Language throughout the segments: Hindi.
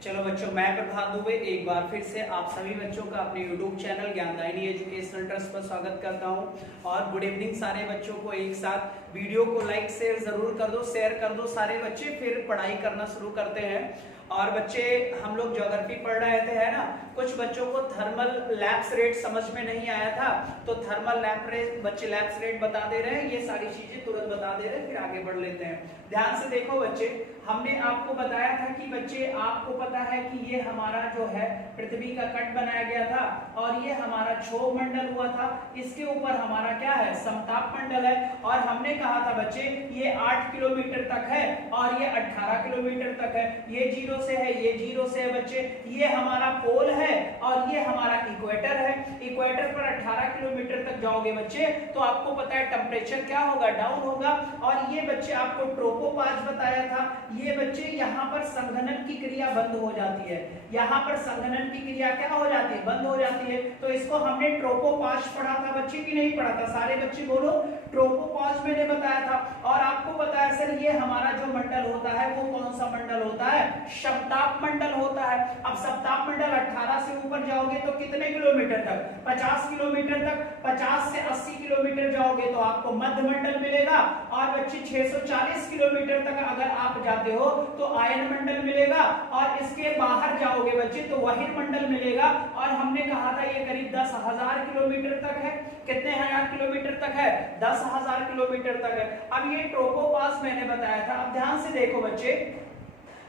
चलो बच्चों, मैं प्रभात दुबे एक बार फिर से आप सभी बच्चों का अपने YouTube चैनल ज्ञानदायिनी एजुकेशनल ट्रस्ट पर स्वागत करता हूं। और गुड इवनिंग सारे बच्चों को। एक साथ वीडियो को लाइक शेयर जरूर कर दो, शेयर कर दो सारे बच्चे, फिर पढ़ाई करना शुरू करते हैं। और बच्चे, हम लोग ज्योग्राफी पढ़ रहे थे, है ना। कुछ बच्चों को थर्मल लैप्स रेट समझ में नहीं आया था, तो थर्मल लैप्स रेट बता दे रहे हैं, ये सारी चीजें तुरंत बता दे रहे हैं, फिर आगे बढ़ लेते हैं। ध्यान से देखो बच्चे, हमने आपको बताया था कि बच्चे आपको पता है कि ये हमारा जो है पृथ्वी का कट बनाया गया था और ये हमारा क्षोभ मंडल हुआ था। इसके ऊपर हमारा क्या है, समताप मंडल है। और हमने कहा था बच्चे ये 8 किलोमीटर तक है और ये 18 किलोमीटर तक है। ये 0 से है, ये 0 से है बच्चे। ये हमारा पोल है और ये हमारा इक्वेटर है। इक्वेटर पर 18 किलोमीटर तक जाओगे बच्चे तो आपको पता है टेम्परेचर क्या होगा, डाउन होगा। और ये बच्चे आपको ट्रोपोपॉज बताया था। ये बच्चे यहाँ पर संघनन की क्रिया बंद हो जाती है। यहाँ पर संघनन की क्रिया क्या हो जाती है, बंद हो जाती है। तो इसको हमने ट्रोपोपॉज पढ़ा था बच्चे की नहीं पढ़ा था? सारे बच्चे बोलो, ट्रोपोपॉज मैंने बताया था। और आपको पता है सर ये हमारा जो मंडल होता है वो कौन सा मंडल होता है, समताप मंडल होता है। अब समताप मंडल 18 से ऊपर जाओगे तो कितने किलोमीटर तक, 50 किलोमीटर तक। 50 से 80 किलोमीटर जाओगे तो आपको मध्य मंडल मिलेगा। और बच्चे 640 किलोमीटर तक अगर आप जाते हो तो आयन मंडल मिलेगा। और इसके बाहर जाओगे बच्चे तो वहिर मंडल मिलेगा। और हमने कहा था ये करीब 10,000 किलोमीटर तक है। कितने हजार किलोमीटर तक है, 10,000 किलोमीटर तक है। अब ये ट्रोपोपॉज मैंने बताया था। अब ध्यान से देखो बच्चे,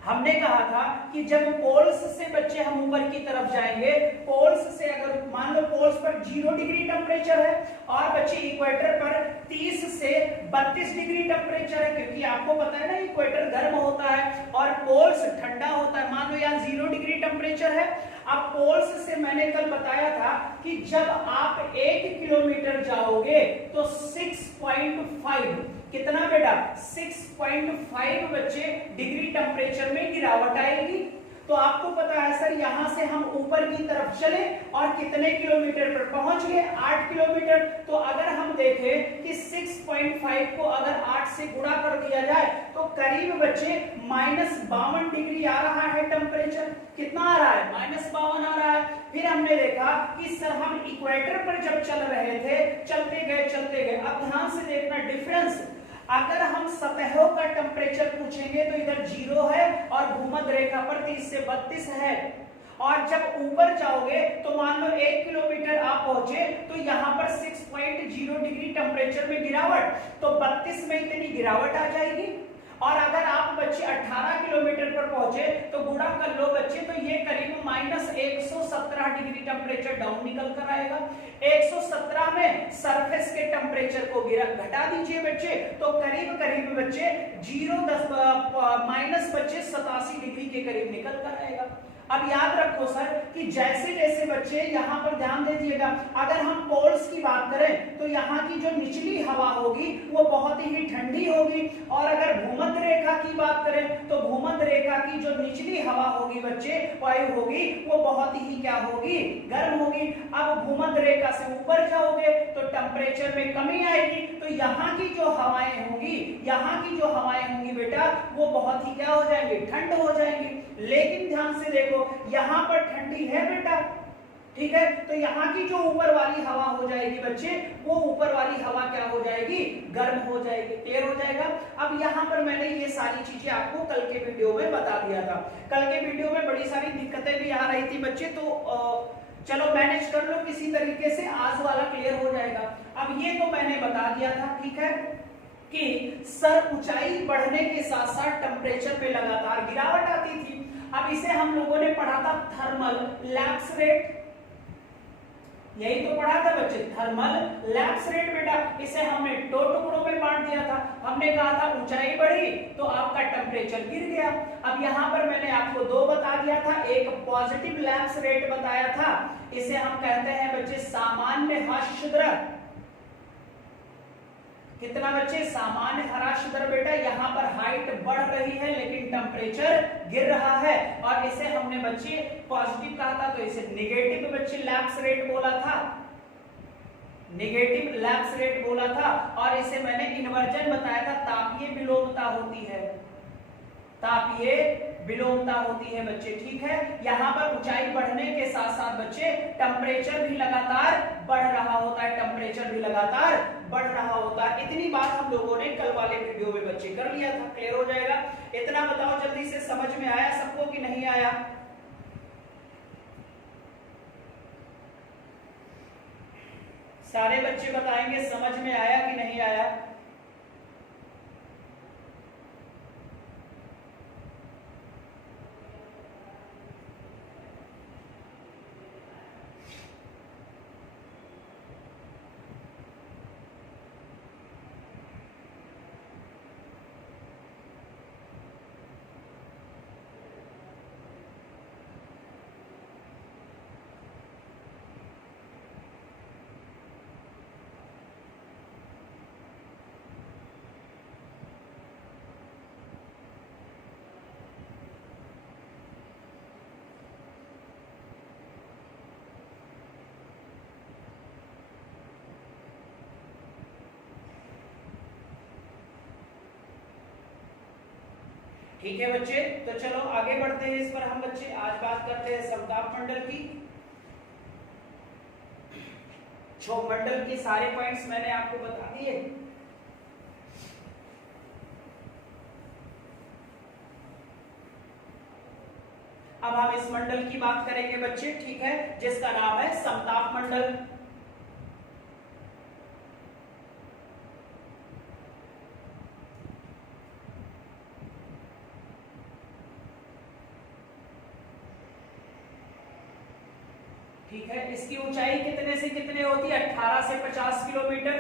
हमने कहा था कि जब पोल्स से बच्चे हम ऊपर की तरफ जाएंगे, पोल्स से अगर मान लो पोल्स पर 0 डिग्री टेम्परेचर है और बच्चे इक्वेटर पर 30 से 32 डिग्री टेम्परेचर है, क्योंकि आपको पता है ना इक्वेटर गर्म होता है और पोल्स ठंडा होता है। मान लो यहाँ 0 डिग्री टेम्परेचर है। अब पोल्स से मैंने कल बताया था कि जब आप 1 किलोमीटर जाओगे तो 6.5, कितना बेटा, 6.5 बच्चे डिग्री टेम्परेचर में गिरावट आएगी। तो आपको पता है सर यहां से हम ऊपर की तरफ चले और कितने किलोमीटर पर पहुंच गए, 8 किलोमीटर। तो अगर हम देखें कि 6.5 को अगर 8 से गुणा कर दिया जाए तो करीब बच्चे -52 डिग्री आ रहा है टेम्परेचर। कितना आ रहा है, -52 आ रहा है। फिर हमने देखा कि सर हम इक्वेटर पर जब चल रहे थे, चलते गए। अब ध्यान से देखना डिफरेंस। अगर हम सतहों का टेम्परेचर पूछेंगे तो इधर 0 है और भूमध्य रेखा पर 30 से 32 है। और जब ऊपर जाओगे तो मान लो 1 किलोमीटर आप पहुंचे तो यहाँ पर 6.0 डिग्री टेम्परेचर में गिरावट, तो 32 में इतनी गिरावट आ जाएगी। और अगर आप बच्चे 18 किलोमीटर पर पहुंचे तो गुणा कर लो बच्चे, तो ये करीब -117 डिग्री टेम्परेचर डाउन निकल कर आएगा। 117 में सरफेस के टेम्परेचर को घटा दीजिए बच्चे, तो करीब बच्चे 87 डिग्री के करीब निकल कर आएगा। अब याद रखो सर कि जैसे जैसे बच्चे यहाँ पर ध्यान दे दीजिएगा, अगर हम पोल्स की बात करें तो यहाँ की जो निचली हवा होगी वो बहुत ही ठंडी होगी। और अगर भूमध्य रेखा की बात करें तो भूमध्य रेखा की जो निचली हवा होगी बच्चे, वायु होगी, वो बहुत ही क्या होगी, गर्म होगी। अब भूमध्य रेखा से ऊपर जाओगे तो टेम्परेचर में कमी आएगी। तो यहाँ की जो हवाएं होंगी बेटा वो बहुत ही क्या हो जाएंगे, ठंड हो जाएंगी। लेकिन ध्यान से देखो यहाँ पर ठंडी है बेटा, ठीक है। तो यहाँ की जो ऊपर वाली हवा हो जाएगी बच्चे, वो ऊपर वाली हवा क्या हो जाएगी, गर्म हो जाएगी, क्लियर हो जाएगा। अब यहाँ पर मैंने ये सारी चीजें आपको कल के वीडियो में बता दिया था। कल के वीडियो में बड़ी सारी दिक्कतें भी आ रही थी बच्चे, तो चलो मैनेज कर लो किसी तरीके से, आज वाला क्लियर हो जाएगा। अब ये तो मैंने बता दिया था, ठीक है, कि सर ऊंचाई बढ़ने के साथ साथ टेम्परेचर में लगातार गिरावट आती थी। अब इसे हम लोगों ने पढ़ा था थर्मल लैप्स रेट, यही तो पढ़ा था बच्चे, थर्मल लैप्स रेट बेटा। इसे हमने 2 टुकड़ों में बांट दिया था। हमने कहा था ऊंचाई बढ़ी तो आपका टेम्परेचर गिर गया। अब यहाँ पर मैंने आपको 2 बता दिया था, एक पॉजिटिव लैप्स रेट बताया था, इसे हम कहते हैं बच्चे सामान्य ह्रास दर। कितना बच्चे, सामान्य ह्रास दर बेटा। यहाँ पर हाइट बढ़ रही है लेकिन टेम्परेचर गिर रहा है, और इसे हमने बच्चे पॉजिटिव कहा था, तो इसे नेगेटिव बच्चे लैप्स रेट बोला था, नेगेटिव लैप्स रेट बोला था। और इसे मैंने इन्वर्जन बताया था, तापीय विलोमता होती है, तापीय विलोमता होती है बच्चे, ठीक है। यहाँ पर ऊंचाई बढ़ने के साथ साथ बच्चे टेम्परेचर भी लगातार बढ़ रहा होता है, टेम्परेचर भी लगातार बढ़ रहा होता है। इतनी बात हम लोगों ने कल वाले वीडियो में बच्चे कर लिया था, क्लियर हो जाएगा। इतना बताओ जल्दी से, समझ में आया सबको कि नहीं आया? सारे बच्चे बताएंगे समझ में आया कि नहीं आया। ठीक है बच्चे, तो चलो आगे बढ़ते हैं इस पर हम बच्चे। आज बात करते हैं समताप मंडल की। क्षोभ मंडल के सारे पॉइंट्स मैंने आपको बता दिए। अब हम इस मंडल की बात करेंगे बच्चे, ठीक है, जिसका नाम है समताप मंडल। ठीक है, इसकी ऊंचाई कितने से कितने होती है? 18 से 50 किलोमीटर।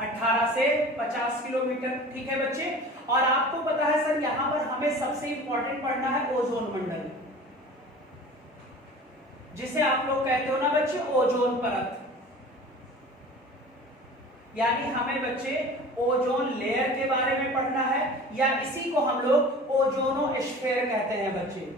18 से 50 किलोमीटर, ठीक है बच्चे। और आपको पता है सर, यहां पर हमें सबसे इंपॉर्टेंट पढ़ना है ओजोन मंडल, जिसे आप लोग कहते हो ना बच्चे ओजोन परत। यानी हमें बच्चे ओजोन लेयर के बारे में पढ़ना है, या इसी को हम लोग ओजोनोस्फीयर कहते हैं बच्चे।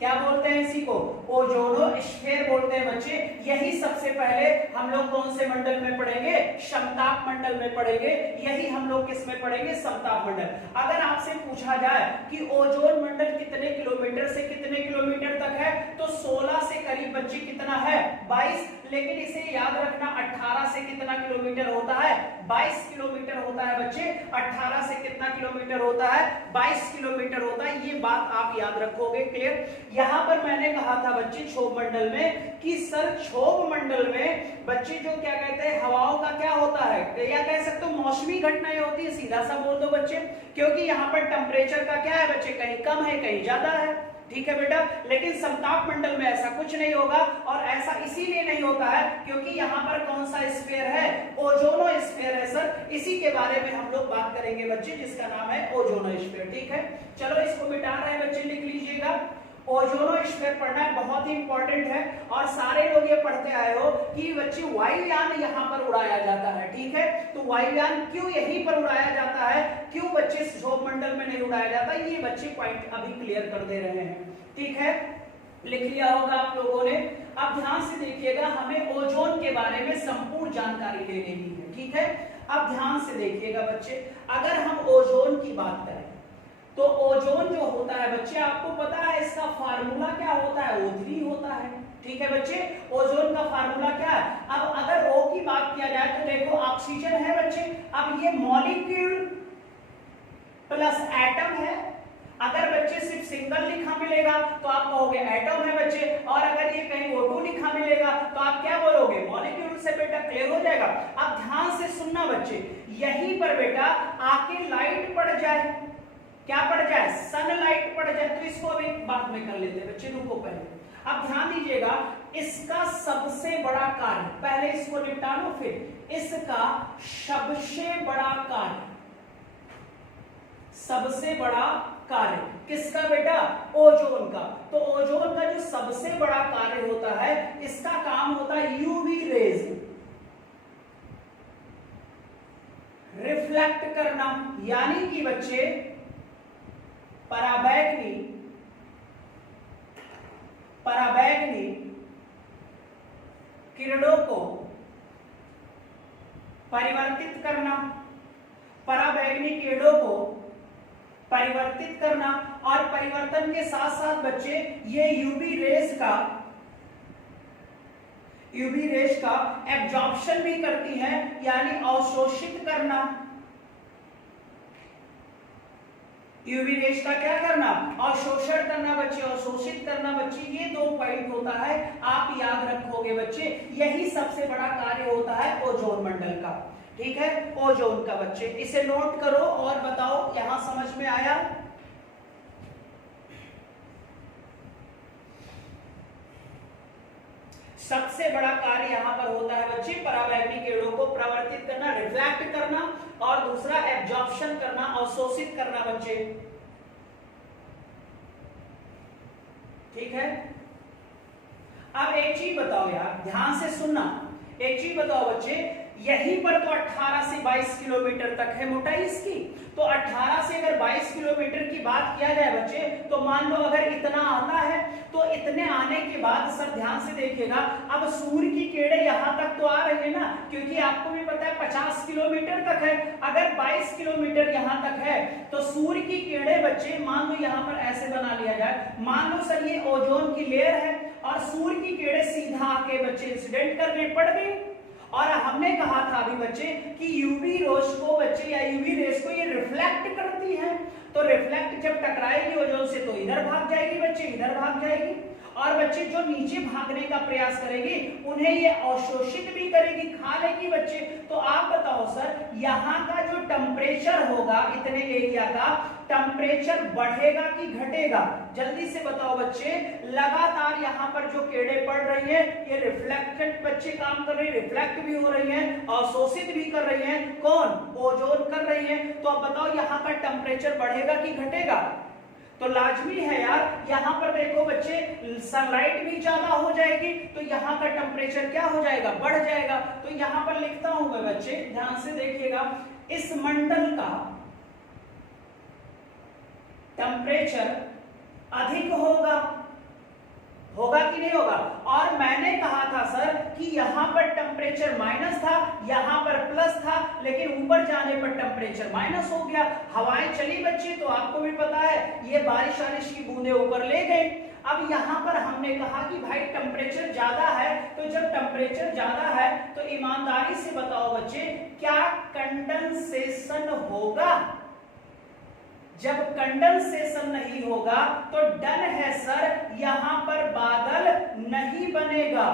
क्या बोलते हैं इसी को? ओजोनोस्फीयर बोलते हैं बच्चे। यही सबसे पहले हम लोग कौन से मंडल में पढ़ेंगे? समताप मंडल में पढ़ेंगे। यही हम लोग किस में पढ़ेंगे? समताप मंडल। अगर आपसे पूछा जाए कि ओजोन मंडल कितने किलोमीटर से कितने किलोमीटर तक है, तो 16 से करीब बच्चे कितना है? 22। लेकिन इसे याद रखना, 18 से कितना किलोमीटर होता है? 22 किलोमीटर होता है बच्चे। 18 से कितना किलोमीटर होता है? 22 किलोमीटर होता है। ये बात आप याद रखोगे, क्लियर। यहां पर मैंने कहा था बच्चे क्षोभ मंडल में कि सर क्षोभ मंडल में बच्चे जो क्या कहते हैं, हवाओं का क्या होता है, या कह सकते हो मौसमी घटनाएं होती है, सीधा सा बोल दो बच्चे। क्योंकि यहाँ पर टेम्परेचर का क्या है बच्चे, कहीं कम है कहीं ज्यादा है, ठीक है बेटा। लेकिन समताप मंडल में ऐसा कुछ नहीं होगा, और ऐसा इसीलिए नहीं होता है क्योंकि यहाँ पर कौन सा स्फीयर है? ओजोनोस्फीयर है सर। इसी के बारे में हम लोग बात करेंगे बच्चे, जिसका नाम है ओजोनोस्फीयर, ठीक है। चलो इसको मिटा रहे हैं बच्चे, लिख लीजिएगा। ओजोनोस्फीयर पढ़ना है, बहुत ही इंपॉर्टेंट है। और सारे लोग ये पढ़ते आए हो कि बच्चे वायुयान यहाँ पर उड़ाया जाता है, ठीक है। तो वायुयान क्यों यहीं पर उड़ाया जाता है, क्यों बच्चे क्षोभ मंडल में नहीं उड़ाया जाता, ये बच्चे पॉइंट अभी क्लियर कर दे रहे हैं, ठीक है। लिख लिया होगा आप लोगों ने। अब ध्यान से देखिएगा, हमें ओजोन के बारे में संपूर्ण जानकारी ले लेनी है, ठीक है। अब ध्यान से देखिएगा बच्चे, अगर हम ओजोन की बात करें तो ओजोन जो होता है बच्चे, आपको पता है इसका फार्मूला क्या होता है? O3 होता है, ठीक है बच्चे। ओजोन का फार्मूला क्या है? अब अगर O की बात किया जाए तो देखो ऑक्सीजन है बच्चे। अब ये मॉलिक्यूल प्लस एटम है। अगर बच्चे सिर्फ सिंगल लिखा मिलेगा तो आप कहोगे एटम है बच्चे, और अगर ये कहीं O2 लिखा मिलेगा तो आप क्या बोलोगे? मॉलिक्यूल से। बेटा क्लियर हो जाएगा। अब ध्यान से सुनना बच्चे, यहीं पर बेटा आके लाइट पड़ जाए, क्या पड़ जाए? सनलाइट पड़ जाए, तो इसको अभी बाद में कर लेते हैं बच्चे, रुको पहले। अब ध्यान दीजिएगा, इसका सबसे बड़ा कार्य, पहले इसको निपटा लो, फिर इसका सबसे बड़ा कार्य, सबसे बड़ा कार्य किसका बेटा? ओजोन का। तो ओजोन का जो सबसे बड़ा कार्य होता है, इसका काम होता है यूवी रेज रिफ्लेक्ट करना, यानी कि बच्चे पराबैंगनी किरणों को परिवर्तित करना। पराबैंगनी किरणों परिवर्तित करना, और परिवर्तन के साथ साथ बच्चे ये यूवी रेज का एब्जॉर्प्शन भी करती है, यानी अवशोषित करना। यूवी रेज का क्या करना? अवशोषण करना बच्चे, अवशोषित करना बच्चे। ये 2 पॉइंट होता है, आप याद रखोगे बच्चे। यही सबसे बड़ा कार्य होता है ओजोन मंडल का, ठीक है, ओजोन का बच्चे। इसे नोट करो और बताओ यहां समझ में आया? सबसे बड़ा कार्य यहां पर होता है बच्चे पराबैंगनी किरणों को प्रवर्तित करना, रिफ्लेक्ट करना, और दूसरा एब्जॉर्प्शन करना, अवशोषित करना बच्चे, ठीक है। अब एक चीज बताओ यार, ध्यान से सुनना, एक चीज बताओ बच्चे, यहीं पर तो 18 से 22 किलोमीटर तक है मोटाई इसकी, तो 18 से अगर 22 किलोमीटर की बात किया जाए बच्चे, तो मान लो अगर इतना आता है, तो इतने आने के बाद सर ध्यान से देखिएगा, अब सूर्य की किरणें यहां तक तो आ रही है ना, क्योंकि आपको भी पता है 50 किलोमीटर तक है। अगर 22 किलोमीटर यहां तक है तो सूर्य की किरणें बच्चे, मान लो यहां पर ऐसे बना लिया जाए, मान लो सर ये ओजोन की लेयर है और सूर्य की किरणें सीधा आके बच्चे इंसिडेंट करने पड़ गई। और हमने कहा था अभी बच्चे कि यूवी रोश को बच्चे या यूवी रेस को ये रिफ्लेक्ट करती है, तो रिफ्लेक्ट जब टकराएगी ओजोन से तो इधर भाग जाएगी बच्चे, इधर भाग जाएगी, और बच्चे जो नीचे भागने का प्रयास करेगी उन्हें ये अवशोषित भी करेगी, खा लेगी बच्चे। तो आप बताओ सर, यहाँ का जो टेम्परेचर होगा, इतने एरिया का टेम्परेचर बढ़ेगा कि घटेगा? जल्दी से बताओ बच्चे। लगातार यहाँ पर जो किरणें पड़ रही है ये रिफ्लेक्टेड बच्चे काम कर रही है, रिफ्लेक्ट भी हो रही है, अवशोषित भी कर रही है, कौन? ओजोन कर रही है। तो अब बताओ यहाँ का टेम्परेचर बढ़ेगा कि घटेगा? तो लाजमी है यार, यहाँ पर देखो बच्चे सनलाइट भी ज्यादा हो जाएगी तो यहाँ का टेम्परेचर क्या हो जाएगा? बढ़ जाएगा। तो यहाँ पर लिखता हूं मैं बच्चे, ध्यान से देखिएगा, इस मंडल का टेम्परेचर अधिक होगा कि नहीं होगा? और मैंने कहा था सर कि यहां पर टेम्परेचर माइनस था, यहां पर प्लस था, लेकिन ऊपर जाने पर टेम्परेचर माइनस हो गया। हवाएं चली बच्चे, तो आपको भी पता है ये बारिश की बूंदे ऊपर ले गए। अब यहां पर हमने कहा कि भाई टेम्परेचर ज्यादा है, तो जब टेम्परेचर ज्यादा है तो ईमानदारी से बताओ बच्चे, क्या कंडेंसेशन होगा? जब कंडेंसेशन नहीं होगा तो डन है सर, यहां पर बादल नहीं बनेगा।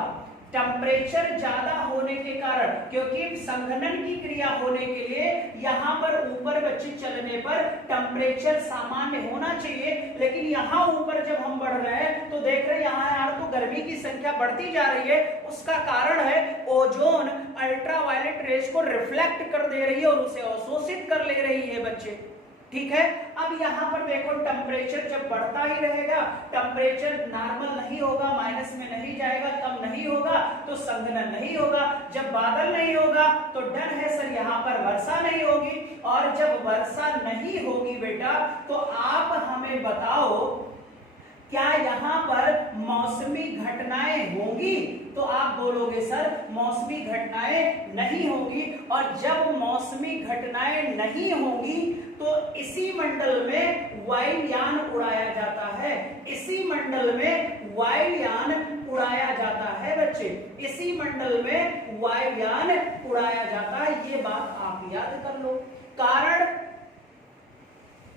टेम्परेचर ज्यादा होने के कारण, क्योंकि संघनन की क्रिया होने के लिए यहां पर ऊपर बच्चे चलने पर टेम्परेचर सामान्य होना चाहिए, लेकिन यहां ऊपर जब हम बढ़ रहे हैं तो देख रहे हैं यहां यार तो गर्मी की संख्या बढ़ती जा रही है। उसका कारण है ओजोन अल्ट्रावायलेट रेज को रिफ्लेक्ट कर दे रही है और उसे अवशोषित कर ले रही है बच्चे, ठीक है। अब यहां पर देखो टेम्परेचर जब बढ़ता ही रहेगा, टेम्परेचर नॉर्मल नहीं होगा, माइनस में नहीं जाएगा, कम नहीं होगा तो संघनन नहीं होगा। जब बादल नहीं होगा तो डर है सर यहां पर वर्षा नहीं होगी, और जब वर्षा नहीं होगी बेटा तो आप हमें बताओ क्या यहां पर मौसमी घटनाएं होंगी? तो आप बोलोगे सर मौसमी घटनाएं नहीं होंगी, और जब मौसमी घटनाएं नहीं होंगी तो इसी मंडल में वायुयान उड़ाया जाता है, इसी मंडल में वायुयान उड़ाया जाता है बच्चे, इसी मंडल में वायुयान उड़ाया जाता है। ये बात आप याद कर लो। कारण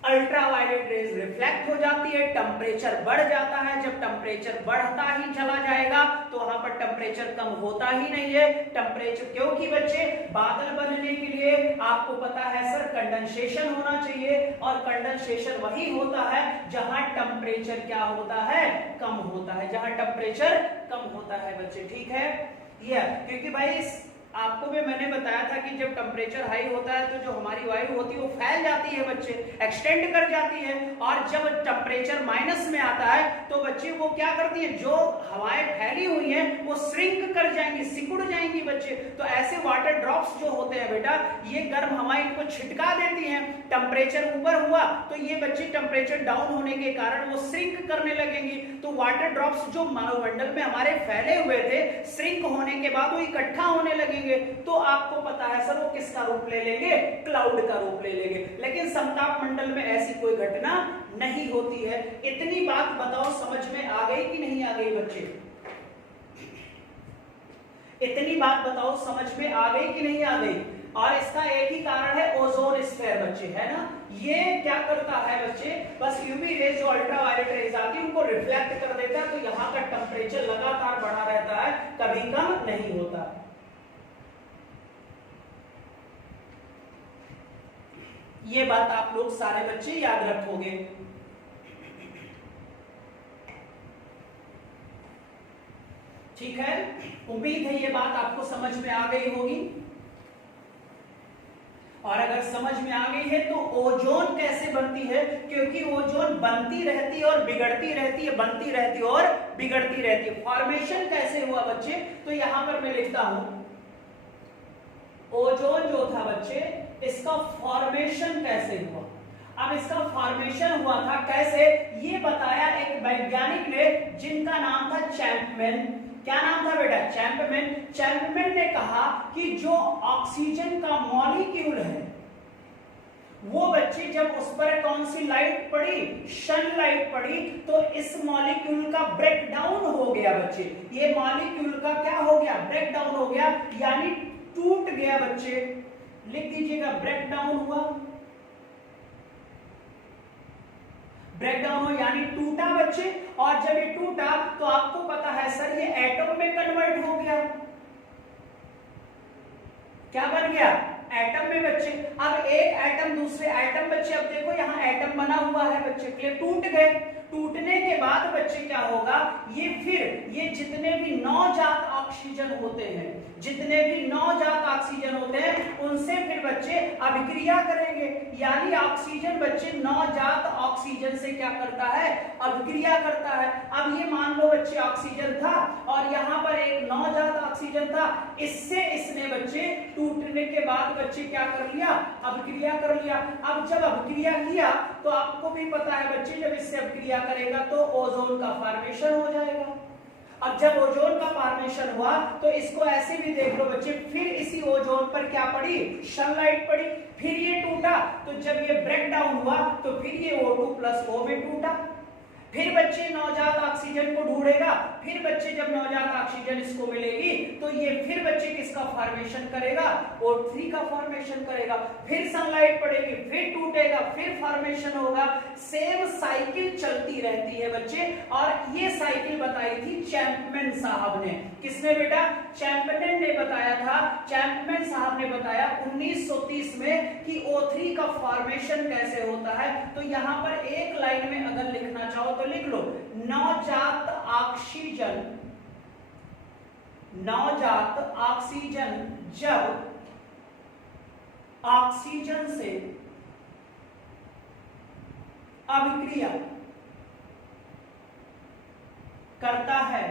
अल्ट्रावायलेट रेज रिफ्लेक्ट हो जाती है, टेम्परेचर बढ़ जाता है। जब टेम्परेचर बढ़ता ही चला जाएगा तो वहां पर टेम्परेचर कम होता ही नहीं है। टेम्परेचर क्योंकि बच्चे बादल बनने के लिए आपको पता है सर कंडेंसेशन होना चाहिए, और कंडेंसेशन वही होता है जहां टेम्परेचर क्या होता है? कम होता है, जहां टेम्परेचर कम होता है बच्चे, ठीक है। क्योंकि भाई आपको भी मैंने बताया था कि जब टेम्परेचर हाई होता है तो जो हमारी वायु होती है वो फैल जाती है बच्चे, एक्सटेंड कर जाती है, और जब टेम्परेचर माइनस में आता है तो बच्चे वो क्या करती है, जो हवाएं फैली हुई हैं वो श्रिंक कर जाएंगी, सिकुड़ जाएंगी बच्चे। तो ऐसे वाटर ड्रॉप्स जो होते हैं बेटा, ये गर्म हवाएं इनको छिटका देती हैं। टेम्परेचर ऊपर हुआ तो ये बच्चे टेम्परेचर डाउन होने के कारण वो श्रिंक करने लगेंगी। तो वाटर ड्रॉप्स जो वायुमंडल में हमारे फैले हुए थे, श्रिंक होने के बाद वो इकट्ठा होने लगेंगे करेंगे तो आपको पता है सर वो किसका रूप ले लेंगे, क्लाउड का रूप ले लेंगे। लेकिन समताप मंडल में ऐसी कोई घटना नहीं होती है। इतनी बात बताओ समझ में आ गई कि नहीं आ गई बच्चे? इतनी बात बताओ समझ में आ गई कि नहीं आ गई? और इसका एक ही कारण है, ओजोन स्फीयर बच्चे, है ना। ये क्या करता है बच्चे, बस यूवी रेज जो अल्ट्रावायलेट रेज आती है उनको रिफ्लेक्ट कर देता है, तो यहाँ का टेम्परेचर लगातार बढ़ा रहता है, कभी कम नहीं होता। ये बात आप लोग सारे बच्चे याद रखोगे। ठीक है, उम्मीद है ये बात आपको समझ में आ गई होगी। और अगर समझ में आ गई है तो ओजोन कैसे बनती है, क्योंकि ओजोन बनती रहती है और बिगड़ती रहती है, बनती रहती है और बिगड़ती रहती है। फॉर्मेशन कैसे हुआ बच्चे, तो यहां पर मैं लिखता हूं ओजोन जो था बच्चे, इसका फॉर्मेशन कैसे हुआ। अब इसका फॉर्मेशन हुआ था कैसे, ये बताया एक वैज्ञानिक ने जिनका नाम था चैंपमैन। क्या नाम था बेटा? चैंपमैन। चैंपमैन ने कहा कि जो ऑक्सीजन का मॉलिक्यूल है वो बच्चे जब उस पर कौन सी लाइट पड़ी, सनलाइट पड़ी, तो इस मॉलिक्यूल का ब्रेकडाउन हो गया बच्चे। ये मॉलिक्यूल का क्या हो गया, ब्रेकडाउन हो गया, यानी टूट गया बच्चे। लिख दीजिएगा ब्रेकडाउन हुआ, ब्रेकडाउन हो यानी टूटा बच्चे। और जब ये टूटा तो आपको पता है सर ये एटम में कन्वर्ट हो गया। क्या बन गया? एटम में बच्चे। अब एक एटम दूसरे एटम बच्चे, अब देखो यहाँ एटम बना हुआ है बच्चे, के टूट गए। टूटने के बाद बच्चे क्या होगा, ये फिर ये जितने भी नवजात ऑक्सीजन होते हैं, जितने भी नवजात ऑक्सीजन होते हैं उनसे फिर बच्चे अभिक्रिया करेंगे। यानी ऑक्सीजन बच्चे नवजात ऑक्सीजन से क्या करता है, अभिक्रिया करता है। अब ये मान लो बच्चे ऑक्सीजन था और यहाँ पर एक नवजात ऑक्सीजन था, इससे इसने बच्चे टूटने के बाद बच्चे क्या कर लिया, अभिक्रिया कर लिया। अब जब अभिक्रिया किया तो आपको भी पता है बच्चे जब इससे अभिक्रिया करेगा तो ओजोन का फॉर्मेशन हो जाएगा। अब जब ओजोन का फॉर्मेशन हुआ तो इसको ऐसे भी देख लो बच्चे, फिर इसी ओजोन पर क्या पड़ी, सनलाइट पड़ी, फिर ये टूटा। तो जब ये ब्रेक डाउन हुआ तो फिर ये O2+O में टूटा। फिर बच्चे नवजात ऑक्सीजन को ढूंढेगा, फिर बच्चे जब नवजात ऑक्सीजन इसको मिलेगी तो ये फिर बच्चे किसका फॉर्मेशन करेगा, O3 का फॉर्मेशन करेगा। फिर सनलाइट पड़ेगी, फिर टूटेगा, फिर फॉर्मेशन होगा। सेम साइकिल चलती रहती है बच्चे। और ये साइकिल बताई थी चैंपमैन साहब ने। किसने बेटा? चैंपमैन ने बताया था। चैंपमैन साहब ने बताया 1930 में कि O3 का फॉर्मेशन कैसे होता है। तो यहाँ पर एक लाइन में अगर लिखना चाहो तो लिख लो, नवजात ऑक्सीजन, नवजात ऑक्सीजन जब ऑक्सीजन से अभिक्रिया करता है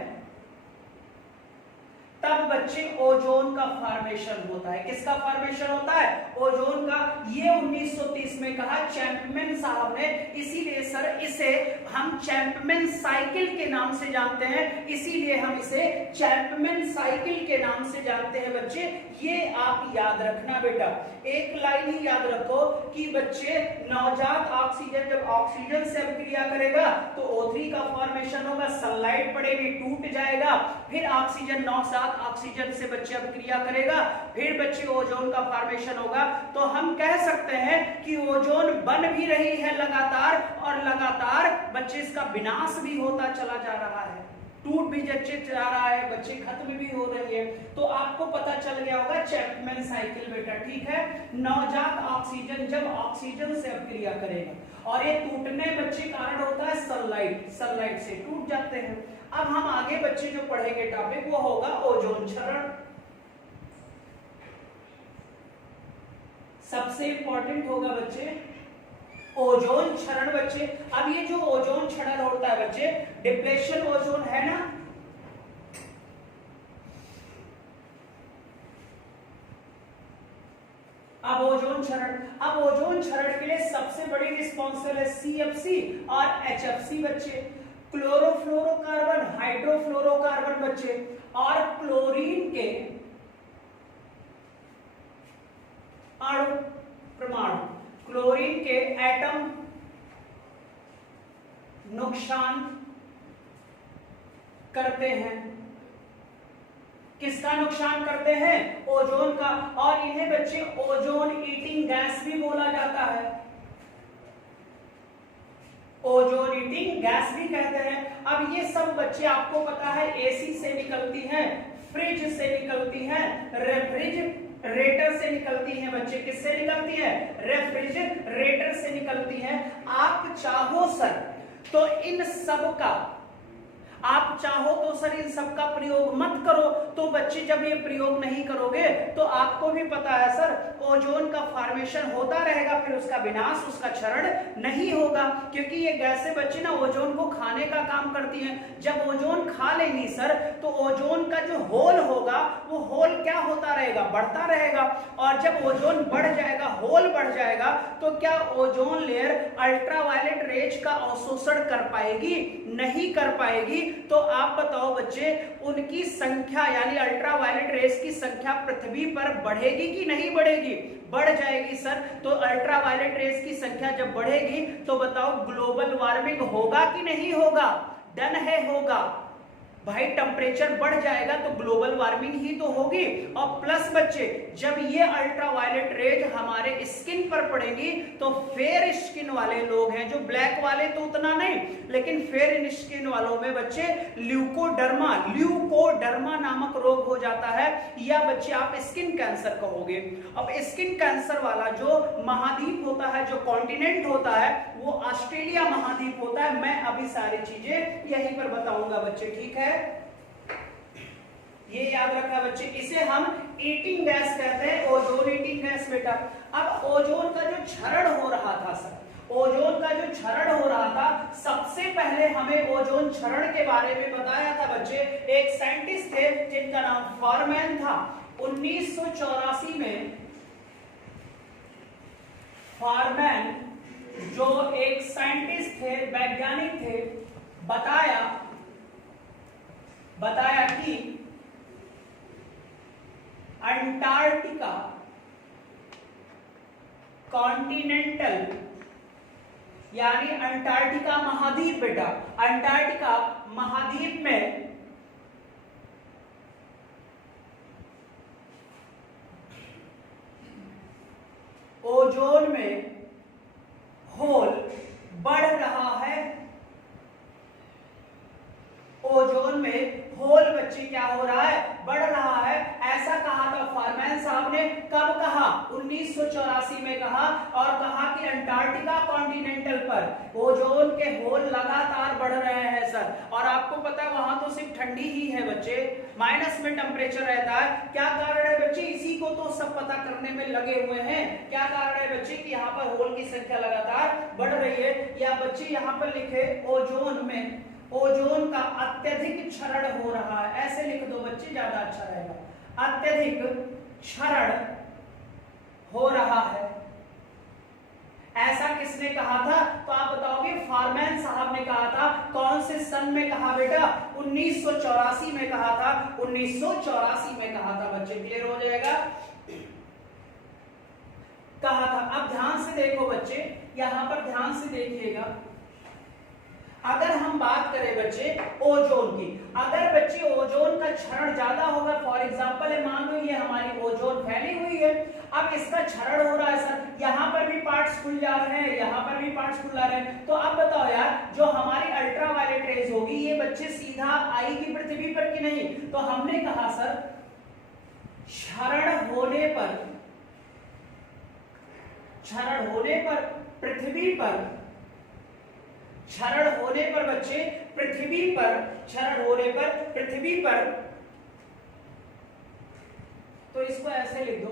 तब बच्चे ओजोन का फॉर्मेशन होता है। किसका फॉर्मेशन होता है? ओजोन का। ये 1930 में कहा चैंपमैन साहब ने। इसीलिए सर इसे हम चैंपमैन साइकिल के नाम से जानते हैं, इसीलिए हम इसे चैंपमैन साइकिल के नाम से जानते हैं बच्चे। ये आप याद रखना बेटा, एक लाइन ही याद रखो कि बच्चे नवजात ऑक्सीजन जब ऑक्सीजन से अभिक्रिया करेगा तो O3 का फॉर्मेशन होगा, सनलाइट पड़ेगी, टूट जाएगा, फिर ऑक्सीजन नवजात ऑक्सीजन से बच्चे अभिक्रिया करेगा, फिर बच्चे ओजोन का फॉर्मेशन होगा। तो हम कह सकते हैं कि ओजोन बन भी रही है लगातार और लगातार बच्चे इसका विनाश भी होता चला जा रहा है, टूट भी बच्चे जा रहा है, बच्चे खत्म भी हो रही है। तो आपको पता चल गया होगा चैंपमैन साइकिल बेटा, ठीक है। नवजात ऑक्सीजन जब ऑक्सीजन से अभिक्रिया करेगा और ये टूटने बच्चे कारण होता है सनलाइट, सनलाइट से टूट जाते हैं। अब हम आगे बच्चे जो पढ़ेंगे टॉपिक वो होगा ओजोन क्षरण। सबसे इंपॉर्टेंट होगा बच्चे ओजोन क्षरण बच्चे। अब ये जो ओजोन क्षरण होता है बच्चे, डिप्लेशन ओजोन है ना, अब ओजोन क्षरण, अब ओजोन क्षरण के लिए सबसे बड़ी रिस्पॉन्सिबल है CFC और HFC बच्चे, क्लोरोफ्लोरोकार्बन, हाइड्रोफ्लोरोकार्बन बच्चे। और क्लोरीन के अणु परमाणु क्लोरीन के एटम नुकसान करते हैं। किसका नुकसान करते हैं? ओजोन का। और इन्हें बच्चे ओजोन ईटिंग गैस भी बोला जाता है, ओजोन ईटिंग गैस भी कहते हैं। अब ये सब बच्चे आपको पता है एसी से निकलती हैं, फ्रिज से निकलती हैं, रेफ्रिजरेटर से निकलती हैं बच्चे। किससे निकलती है? रेफ्रिजरेटर से निकलती है। आप चाहो सर तो इन सब का, आप चाहो तो सर इन सब का प्रयोग मत करो, तो बच्चे जब ये प्रयोग नहीं करोगे तो आपको भी पता है सर ओजोन का फॉर्मेशन होता रहेगा, फिर उसका विनाश, उसका क्षरण नहीं होगा, क्योंकि ये गैसें बच्चे ना ओजोन को खाने का काम करती हैं। जब ओजोन खा लेंगी सर तो ओजोन का जो होल होगा वो होल क्या होता रहेगा? बढ़ता रहेगा। और जब ओजोन बढ़ जाएगा, होल बढ़ जाएगा, तो क्या ओजोन लेयर अल्ट्रावायलेट रेज का अवशोषण कर पाएगी? नहीं कर पाएगी। तो आप बताओ बच्चे उनकी संख्या यानी अल्ट्रावायलेट रेस की संख्या पृथ्वी पर बढ़ेगी कि नहीं बढ़ेगी? बढ़ जाएगी सर। तो अल्ट्रावायलेट रेस की संख्या जब बढ़ेगी तो बताओ ग्लोबल वार्मिंग होगा कि नहीं होगा? डन है, होगा भाई। टेम्परेचर बढ़ जाएगा तो ग्लोबल वार्मिंग ही तो होगी। और प्लस बच्चे जब ये अल्ट्रावायलेट रेज हमारे स्किन पर पड़ेगी तो फेयर स्किन वाले लोग हैं, जो ब्लैक वाले तो उतना नहीं, लेकिन फेयर स्किन वालों में बच्चे ल्यूकोडर्मा नामक रोग हो जाता है, या बच्चे आप स्किन कैंसर कहोगे। अब स्किन कैंसर वाला जो महाद्वीप होता है, जो कॉन्टिनेंट होता है, वो ऑस्ट्रेलिया महाद्वीप होता है। मैं अभी सारी चीजें यहीं पर बताऊंगा बच्चे, ठीक है? ये याद रखा बच्चे, इसे हम ईटिंग गैस कहते हैं, ओजोन ईटिंग गैस बेटा। अब ओजोन का जो क्षरण हो रहा था सर, ओजोन का जो क्षरण हो रहा था, सबसे पहले हमें ओजोन क्षरण के बारे में बताया था बच्चे। एक साइंटिस्ट थे जिनका नाम फॉरमैन था। 1984 में फॉरमैन जो एक साइंटिस्ट थे, वैज्ञानिक थे, बताया कि अंटार्कटिका कॉन्टिनेंटल यानी अंटार्कटिका महाद्वीप बेटा, अंटार्कटिका महाद्वीप में ओजोन में होल बढ़ रहा है। ओजोन में होल बच्चे क्या हो रहा है? बढ़ रहा है। ऐसा कहा था फॉरमैन साहब ने। कब कहा? 1984 में कहा, और कहा कि अंटार्कटिका कॉन्टिनेंटल पर ओजोन के होल लगातार बढ़ रहे हैं सर। और आपको पता है वहां तो सिर्फ ठंडी ही है बच्चे, माइनस में टेम्परेचर रहता है। क्या कारण है बच्चे? इसी को तो सब पता करने में लगे हुए हैं। क्या कारण है बच्चे कि यहाँ पर होल की संख्या लगातार बढ़ रही है। या बच्चे यहाँ पर लिखे ओजोन में ओजोन का अत्यधिक क्षरण हो रहा है, ऐसे लिख दो बच्चे, ज्यादा अच्छा रहेगा। अत्यधिक क्षरण हो रहा है, ऐसा किसने कहा था? तो आप बताओगे फॉरमैन साहब ने कहा था। कौन से सन में कहा बेटा? 1984 में कहा था। 1984 में कहा था बच्चे, क्लियर हो जाएगा? कहा था। अब ध्यान से देखो बच्चे, यहां पर ध्यान से देखिएगा। अगर हम बात करें बच्चे ओजोन की, अगर बच्चे ओजोन का क्षरण ज्यादा होगा, फॉर एग्जांपल मान लो ये हमारी ओजोन फैली हुई है, अब इसका क्षरण हो रहा है सर, यहाँ पर भी पार्ट्स खुल जा रहे हैं, यहाँ पर भी पार्ट्स खुल जा रहे हैं। तो अब बताओ यार, जो हमारी अल्ट्रावायलेट रेज होगी ये बच्चे सीधा आएगी पृथ्वी पर कि नहीं? तो हमने कहा सर क्षरण होने पर पृथ्वी पर, क्षरण होने पर बच्चे पृथ्वी पर, क्षरण होने पर पृथ्वी पर, तो इसको ऐसे लिख दो,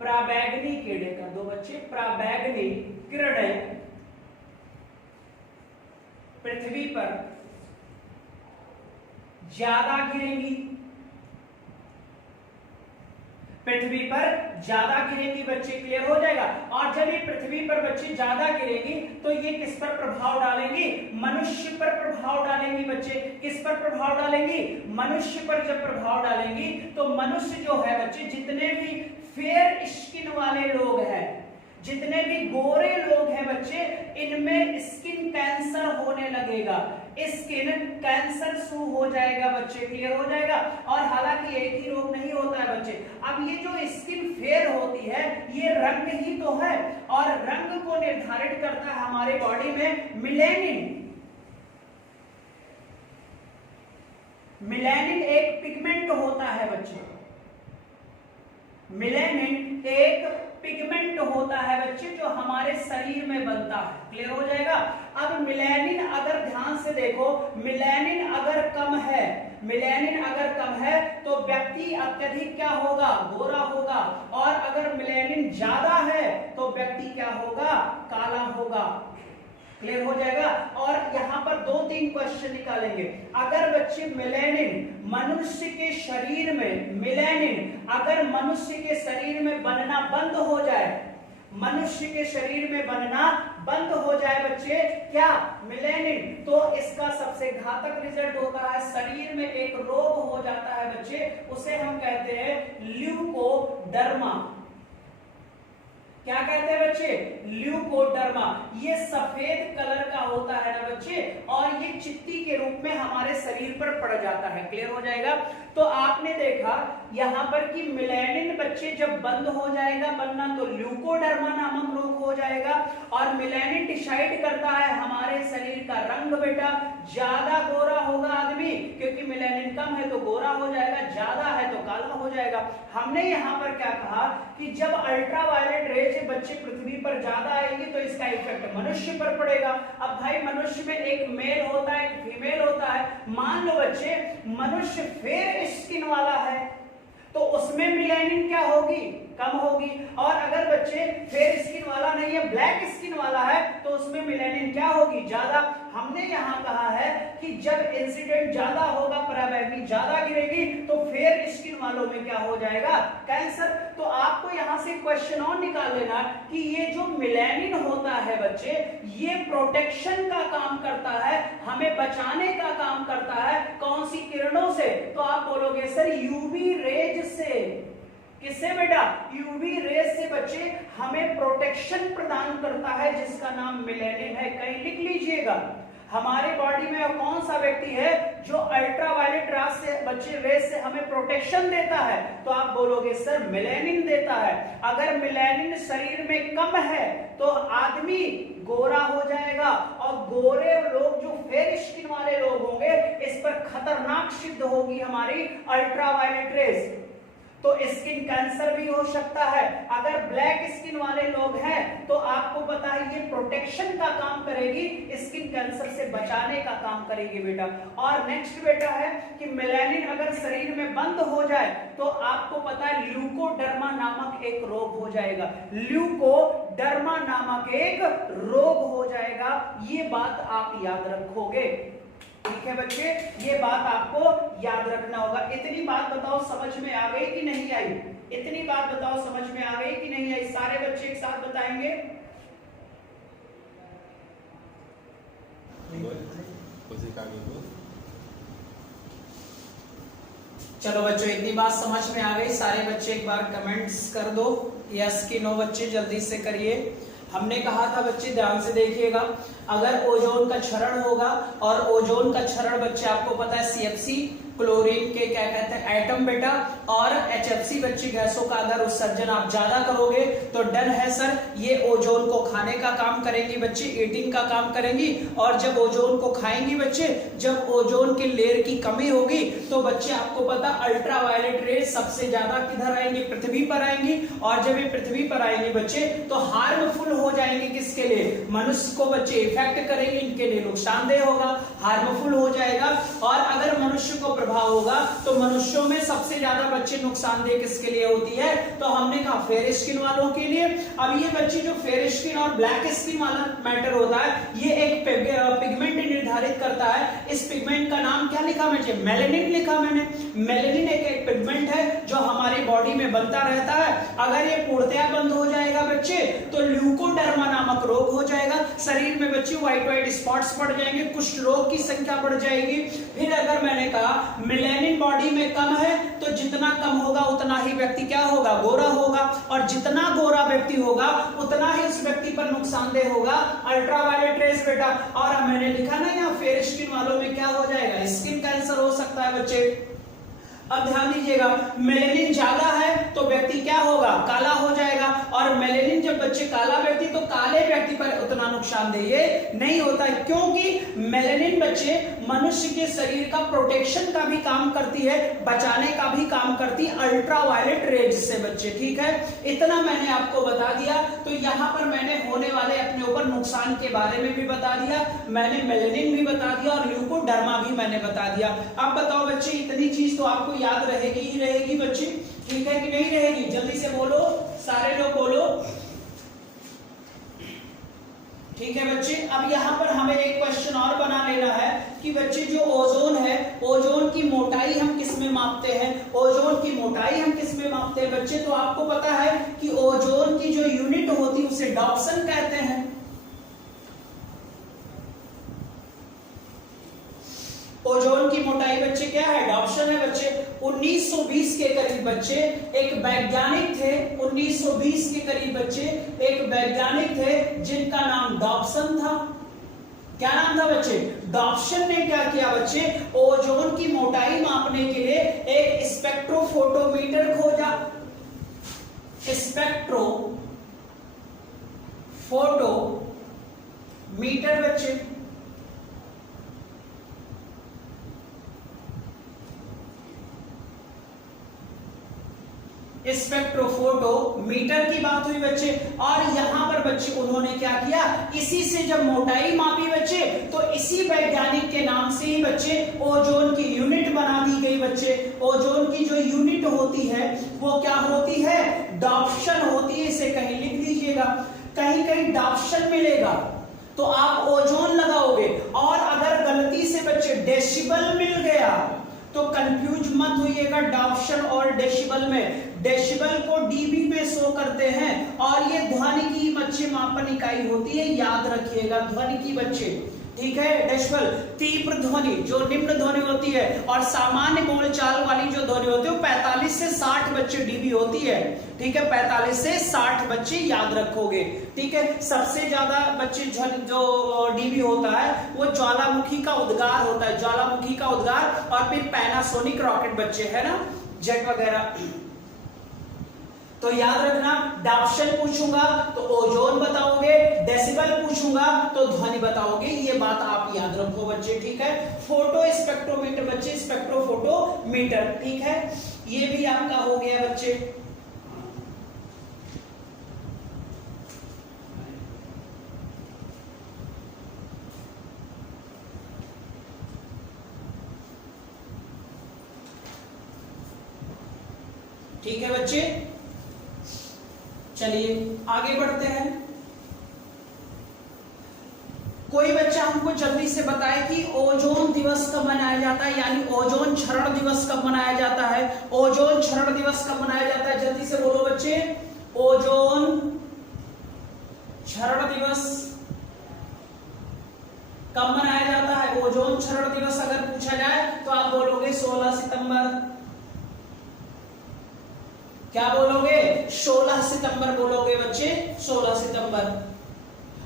पराबैंगनी किरणें कर दो बच्चे, पराबैंगनी किरणें पृथ्वी पर ज्यादा गिरेंगी। पृथ्वी पर ज्यादा गिरेंगी बच्चे, क्लियर हो जाएगा। और जब ये पृथ्वी पर बच्चे ज्यादा गिरेंगी तो ये किस पर प्रभाव डालेंगी, मनुष्य पर प्रभाव डालेंगी बच्चे। किस पर प्रभाव डालेंगी, मनुष्य पर जब प्रभाव डालेंगी तो मनुष्य जो है बच्चे, जितने भी फेयर स्किन वाले लोग हैं, जितने भी गोरे लोग हैं बच्चे, इनमें स्किन कैंसर होने लगेगा, स्किन कैंसर शुरू हो जाएगा बच्चे, क्लियर हो जाएगा। और हालांकि एक ही रोग नहीं होता है बच्चे। अब ये जो स्किन फेयर होती है ये रंग ही तो है, और रंग को निर्धारित करता है हमारे बॉडी में मेलानिन। मेलानिन एक पिगमेंट होता है बच्चे, मेलानिन एक पिगमेंट होता है बच्चे जो हमारे शरीर में बनता है, क्लियर हो जाएगा। अब मेलानिन अगर ध्यान से देखो, मेलानिन अगर कम है, मेलानिन अगर कम है तो व्यक्ति अत्यधिक क्या होगा, गोरा होगा। और अगर मेलानिन ज्यादा है तो व्यक्ति क्या होगा, काला होगा, क्लियर हो जाएगा। और यहाँ पर 2-3 क्वेश्चन निकालेंगे। अगर बच्चे मेलानिन मनुष्य के शरीर में, मेलानिन अगर मनुष्य के शरीर में बनना बंद हो जाए, मनुष्य के शरीर में बनना बंद हो जाए बच्चे, क्या मेलानिन, तो इसका सबसे घातक रिजल्ट होता है, शरीर में एक रोग हो जाता है बच्चे, उसे हम कहते हैं ल्यूकोडर्मा। क्या कहते हैं बच्चे, ल्यूकोडर्मा। ये सफेद कलर का होता है ना बच्चे, और ये चित्ती के रूप में हमारे शरीर पर पड़ जाता है, क्लियर हो जाएगा। तो आपने देखा यहाँ पर कि मेलानिन बच्चे जब बंद हो जाएगा बनना तो ल्यूकोडर्मा नामक रोग हो जाएगा। और मेलानिन डिसाइड करता है हमारे शरीर का रंग बेटा, ज्यादा गोरा होगा आदमी, क्योंकि मेलानिन कम है तो गोरा हो जाएगा, ज्यादा है तो काला हो जाएगा। हमने यहाँ पर क्या कहा कि जब अल्ट्रावायलेट रेज बच्चे पृथ्वी पर ज्यादा आएंगे तो इसका इफेक्ट मनुष्य पर पड़ेगा। अब भाई मनुष्य में एक मेल होता है, एक फीमेल होता है। मान लो बच्चे मनुष्य फेयर स्किन वाला है तो उसमें मेलानिन क्या होगी, कम होगी। और अगर बच्चे फेयर स्किन वाला नहीं है, ब्लैक स्किन वाला है, तो उसमें मेलानिन क्या होगी, ज्यादा। हमने यहाँ कहा है कि जब इंसिडेंट ज्यादा होगा, पराबैंगनी ज्यादा गिरेगी, तो फेयर स्किन वालों में क्या हो जाएगा, कैंसर। तो आपको यहाँ से क्वेश्चन और निकाल लेना कि ये जो मेलानिन होता है बच्चे, ये प्रोटेक्शन का काम करता है, हमें बचाने का काम करता है, कौन सी किरणों से, तो आप बोलोगे सर यूवी रेज से। किससे बेटा, यूवी रेज से बच्चे हमें प्रोटेक्शन प्रदान करता है, जिसका नाम मेलानिन है। कहीं लिख लीजिएगा, हमारे बॉडी में कौन सा व्यक्ति है जो अल्ट्रावायलेट राज से बच्चे रेज से हमें प्रोटेक्शन देता है, तो आप बोलोगे सर मेलानिन देता है। अगर मेलानिन शरीर में कम है तो आदमी गोरा हो जाएगा, और गोरे लोग जो फेयर स्किन वाले लोग होंगे इस पर खतरनाक सिद्ध होगी हमारी अल्ट्रावायलेट रेज, तो स्किन कैंसर भी हो सकता है। अगर ब्लैक स्किन वाले लोग हैं तो आपको पता है ये प्रोटेक्शन का काम करेगी, स्किन कैंसर से बचाने का काम करेगी बेटा। और नेक्स्ट बेटा है कि मेलानिन अगर शरीर में बंद हो जाए तो आपको पता है ल्यूकोडर्मा नामक एक रोग हो जाएगा, ल्यूकोडर्मा नामक एक रोग हो जाएगा। ये बात आप याद रखोगे, ठीक है बच्चे, ये बात आपको याद रखना होगा। इतनी बात बताओ समझ में आ गई कि नहीं आई, इतनी बात बताओ समझ में आ गई कि नहीं आई, सारे बच्चे एक साथ बताएंगे। चलो बच्चों इतनी बात समझ में आ गई, सारे बच्चे एक बार कमेंट्स कर दो, यस कि नो बच्चे जल्दी से करिए। हमने कहा था बच्चे ध्यान से देखिएगा, अगर ओजोन का क्षरण होगा, और ओजोन का क्षरण बच्चे आपको पता है CFC क्लोरीन के क्या कहते हैं एटम बेटा, और HFC बच्चे गैसों का अगर उत्सर्जन आप ज्यादा करोगे तो डन है सर, ये ओजोन को खाने का काम करेंगी बच्चे, ईटिंग का काम करेंगी। और जब ओजोन को खाएंगी बच्चे, जब ओजोन के लेयर की कमी होगी तो बच्चे आपको पता अल्ट्रावायलेट रेज सबसे ज्यादा किधर आएंगी, पृथ्वी पर आएंगी। और जब ये पृथ्वी पर आएंगी बच्चे तो हार्मफुल हो जाएंगे, किसके लिए, मनुष्य को बच्चे इफेक्ट करेंगे, इनके लिए नुकसानदेह होगा, हार्मफुल हो जाएगा। और अगर मनुष्य को प्रभाव होगा तो मनुष्यों में सबसे ज्यादा बच्चे नुकसानदेह किसके लिए होती है, तो हमने कहा फेयर स्किन वालों के लिए। अब ये बच्चे जो फेयर स्किन और ब्लैक स्किन वाला मैटर होता है, ये एक पिगमेंट निर्धारित करता बनता है, इस पिगमेंट का नाम क्या लिखा मैंने? मेलेनिन लिखा मैंने। मेलेनिन एक पिगमेंट है जो हमारी बॉडी में बनता रहता है। अगर ये पूर्णतया बंद हो जाएगा बच्चे तो ल्यूकोडर्मा नामक रोग हो जाएगा, शरीर में बच्चे व्हाइट व्हाइट स्पॉट्स पड़ जाएंगे, कुष्ठ रोग की संख्या बढ़ जाएगी। फिर अगर मैंने कहा मेलेनिन बॉडी में कम है तो जितना कम होगा उतना ही व्यक्ति क्या होगा? गोरा होगा, और जितना गोरा व्यक्ति होगा उतना ही उस व्यक्ति पर नुकसानदेह होगा अल्ट्रावायलेट रेज बेटा। और मैंने लिखा ना यहाँ फेयर स्किन वालों में क्या हो जाएगा? स्किन कैंसर हो सकता है बच्चे। अब ध्यान दीजिएगा, मेलेनिन ज्यादा है तो व्यक्ति क्या होगा? काला हो जाएगा, और मेलेनिन जब बच्चे काला व्यक्ति तो काले व्यक्ति पर उतना नुकसानदेह नहीं होता है, क्योंकि मेलेनिन बच्चे मनुष्य के शरीर का प्रोटेक्शन का भी काम करती है, बचाने का भी काम करती है अल्ट्रावायलेट रेज से बच्चे। ठीक है, इतना मैंने आपको बता दिया। तो यहाँ पर मैंने होने वाले अपने ऊपर नुकसान के बारे में भी बता दिया, मैंने मेलेनिन भी बता दिया और ल्यूकोडर्मा भी मैंने बता दिया। अब बताओ बच्चे, इतनी चीज तो आपको याद रहेगी ही रहेगी बच्चे, ठीक है कि नहीं रहेगी? जल्दी से बोलो, सारे लोग बोलो। ठीक है बच्चे, अब यहां पर हमें एक क्वेश्चन और बना लेना है कि बच्चे जो ओजोन है, ओजोन की मोटाई हम किस में मापते हैं? ओजोन की मोटाई हम किस में मापते हैं बच्चे? तो आपको पता है कि ओजोन की जो यूनिट होती है उसे डॉप्सन कहते हैं। ओजोन की मोटाई बच्चे क्या है? डॉप्सन है बच्चे। 1920 के करीब बच्चे एक वैज्ञानिक थे, 1920 के करीब बच्चे एक वैज्ञानिक थे जिनका नाम डॉप्सन था। क्या नाम था बच्चे? डॉप्सन ने क्या किया बच्चे? ओजोन की मोटाई मापने के लिए एक स्पेक्ट्रोफोटोमीटर खोजा। स्पेक्ट्रोफोटोमीटर बच्चे, स्पेक्ट्रोफोटोमीटर की बात हुई बच्चे। और यहां पर बच्चे उन्होंने क्या किया? इसी से जब मोटाई मापी बच्चे तो इसी वैज्ञानिक के नाम से ही बच्चे ओजोन की यूनिट बना दी गई बच्चे। ओजोन की जो यूनिट होती है वो क्या होती है? डॉप्सन होती है। इसे कहीं लिख दीजिएगा, कहीं कहीं डॉप्सन मिलेगा तो आप ओजोन लगाओगे, और अगर गलती से बच्चे डेसिबल मिल गया तो कंफ्यूज मत होइएगा डॉप्सन और डेसिबल में। डेसिबल को डीबी में शो करते हैं और ये ध्वनि की बच्चे मापन इकाई होती है, याद रखिएगा ध्वनि की बच्चे। ठीक है, डेसिबल तीव्र ध्वनि जो निम्न ध्वनि होती है, और सामान्य बोलचाल वाली जो ध्वनि होती है वो 45 से 60 बच्चे डीबी होती है। ठीक है, 45 से 60 बच्चे याद रखोगे। ठीक है, सबसे ज्यादा बच्चे जो डीबी होता है वो ज्वालामुखी का उद्गार होता है, ज्वालामुखी का उद्गार, और फिर पैनासोनिक रॉकेट बच्चे है ना, जेट वगैरह। तो याद रखना, डॉप्सन पूछूंगा तो ओजोन बताओगे, डेसिबल पूछूंगा तो ध्वनि बताओगे, ये बात आप याद रखो बच्चे। ठीक है, फोटो स्पेक्ट्रोमीटर बच्चे, स्पेक्ट्रोफोटोमीटर। ठीक है, ये भी आपका हो गया बच्चे। ठीक है बच्चे, चलिए आगे बढ़ते हैं। कोई बच्चा हमको जल्दी से बताए कि ओजोन दिवस कब मनाया जाता है, यानी ओजोन क्षरण दिवस कब मनाया जाता है? ओजोन क्षरण दिवस कब मनाया जाता है? जल्दी से बोलो बच्चे, ओजोन क्षरण दिवस कब मनाया जाता है? ओजोन क्षरण दिवस अगर पूछा जाए तो आप बोलोगे 16 सितंबर। क्या बोलोगे? 16 सितंबर बोलोगे बच्चे, 16 सितंबर।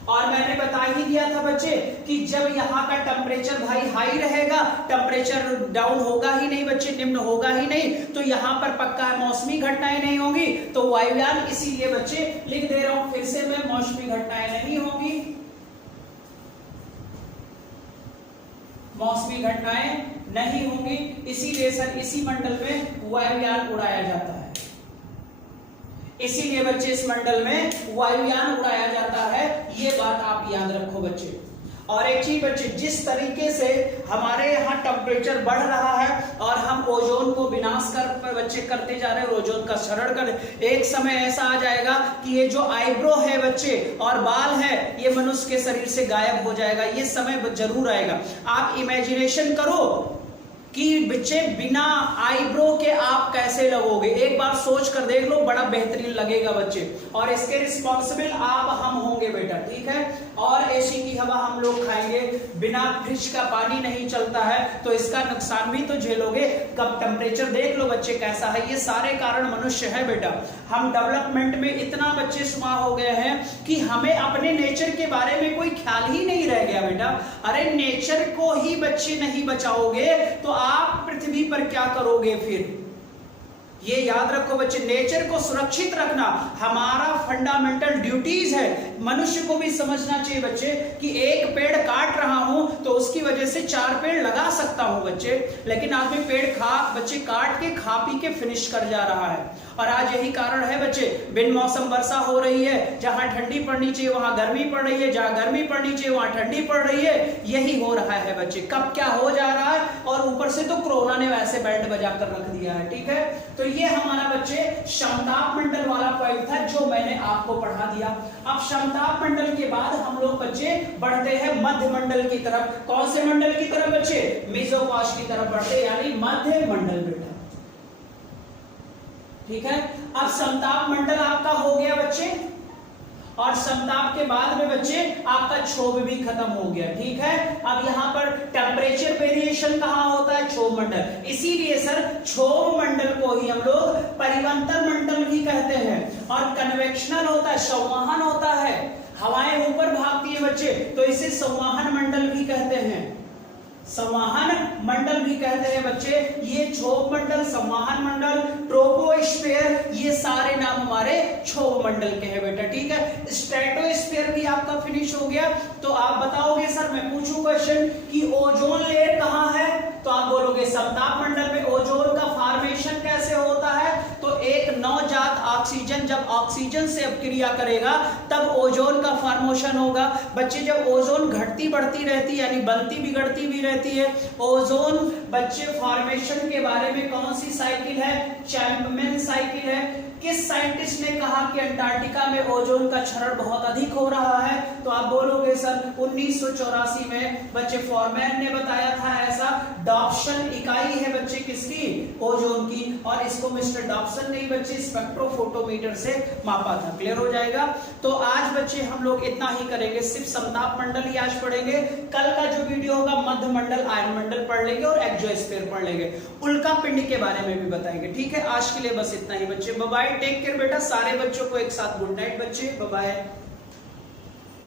और मैंने बता ही दिया था बच्चे कि जब यहाँ का टेम्परेचर भाई हाई रहेगा, टेम्परेचर डाउन होगा ही नहीं बच्चे, निम्न होगा ही नहीं, तो यहाँ पर पक्का मौसमी घटनाएं नहीं होंगी, तो वायुयान, इसीलिए बच्चे लिख दे रहा हूं फिर से मैं, मौसमी घटनाएं नहीं होंगी, मौसमी घटनाएं नहीं होंगी, इसीलिए सर इसी मंडल में वायुयान उड़ाया जाता है। इसीलिए बच्चे इस मंडल में वायुयान उड़ाया जाता है, ये बात आप याद रखो बच्चे। और एक चीज बच्चे, जिस तरीके से हमारे यहाँ टेम्परेचर बढ़ रहा है और हम ओजोन को विनाश बच्चे करते जा रहे हैं, ओजोन का क्षरण कर, एक समय ऐसा आ जाएगा कि ये जो आईब्रो है बच्चे और बाल है ये मनुष्य के शरीर से गायब हो जाएगा। ये समय जरूर आएगा। आप इमेजिनेशन करो कि बच्चे बिना आईब्रो के आप कैसे लगोगे, एक बार सोच कर देख लो, बड़ा बेहतरीन लगेगा बच्चे। और इसके रिस्पॉन्सिबल आप हम होंगे बेटा, ठीक है। और एसी की हवा हम लोग खाएंगे, बिना फ्रिज का पानी नहीं चलता है तो इसका नुकसान भी तो झेलोगे। कब टेम्परेचर देख लो बच्चे कैसा है, ये सारे कारण मनुष्य है बेटा। हम डेवलपमेंट में इतना बच्चे सुमा हो गए हैं कि हमें अपने नेचर के बारे में कोई ख्याल ही नहीं रह गया बेटा। अरे नेचर को ही बच्चे नहीं बचाओगे तो आप पृथ्वी पर क्या करोगे फिर? ये याद रखो बच्चे, नेचर को सुरक्षित रखना हमारा फंडामेंटल ड्यूटीज है। मनुष्य को भी समझना चाहिए बच्चे कि एक पेड़ काट रहा हूं तो उसकी वजह से 4 पेड़ लगा सकता हूं बच्चे, लेकिन आदमी पेड़ बच्चे काट के खा पी के फिनिश कर जा रहा है। और आज यही कारण है बच्चे, बिन मौसम वर्षा हो रही है, जहां ठंडी पड़नी चाहिए वहां गर्मी पड़ रही है, जहां गर्मी पड़नी चाहिए वहां ठंडी पड़ रही है। यही हो रहा है बच्चे, कब क्या हो जा रहा है। और ऊपर से तो कोरोना ने वैसे बैंड बजा कर रख दिया है, ठीक है। तो ये हमारा बच्चे समताप मंडल वाला पॉइंट था जो मैंने आपको पढ़ा दिया। अब समताप मंडल के बाद हम लोग बच्चे बढ़ते हैं मध्य मंडल की तरफ। कौन से मंडल की तरफ बच्चे? मेसोपॉज की तरफ बढ़ते, यानी मध्य मंडल बेटा, ठीक है। अब समताप मंडल आपका हो गया बच्चे, और समताप के बाद में बच्चे आपका क्षोभ भी खत्म हो गया, ठीक है। अब यहां पर टेम्परेचर वेरिएशन कहां होता है? क्षोभ मंडल। इसीलिए सर क्षोभ मंडल को ही हम लोग परिवर्तन मंडल भी कहते हैं। और कन्वेक्शनल होता है, संवहन होता है, हवाएं ऊपर भागती है बच्चे, तो इसे संवहन मंडल भी कहते हैं, संवहन मंडल भी कहते हैं बच्चे। ये क्षोभ मंडल, संवहन मंडल, ट्रोपोस्फीयर, ये सारे नाम हमारे क्षोभ मंडल के हैं बेटा, ठीक है। स्ट्रेटोस्फीयर भी आपका फिनिश हो गया। तो आप बताओगे सर, मैं पूछूं क्वेश्चन कि ओजोन लेयर कहां है, तो आप बोलोगे समताप मंडल में। ओजोन का फॉर्मेशन कैसे होता है? तो एक नवजात ऑक्सीजन जब ऑक्सीजन से अपक्रिया करेगा तब ओजोन का फॉर्मेशन होगा बच्चे। जब ओजोन घटती बढ़ती रहती है, यानी बनती बिगड़ती भी रहती है, ओजोन बच्चे फॉर्मेशन के बारे में कौन सी साइकिल है? चैंपमैन साइकिल है। किस साइंटिस्ट ने कहा कि अंटार्कटिका में ओजोन का क्षरण बहुत अधिक हो रहा है? तो आप बोलोगे सर 1984 में बच्चे फॉरमैन ने बताया था ऐसा। डॉप्सन इकाई है बच्चे किसकी? ओजोन की। और इसको मिस्टर डॉप्सन ने बच्चे स्पेक्ट्रोफोटोमीटर से मापा था। क्लियर हो जाएगा। तो आज बच्चे हम लोग इतना ही करेंगे, सिर्फ समताप मंडल ही आज पढ़ेंगे। कल का जो वीडियो होगा मध्य मंडल, आयन मंडल पढ़ लेंगे और एक्सोस्फीयर पढ़ लेंगे, उल्का पिंड के बारे में भी बताएंगे, ठीक है। आज के लिए बस इतना ही बच्चे, बाय बाय, टेक केयर बेटा। सारे बच्चों को एक साथ गुड नाइट बच्चे, बाय बाय।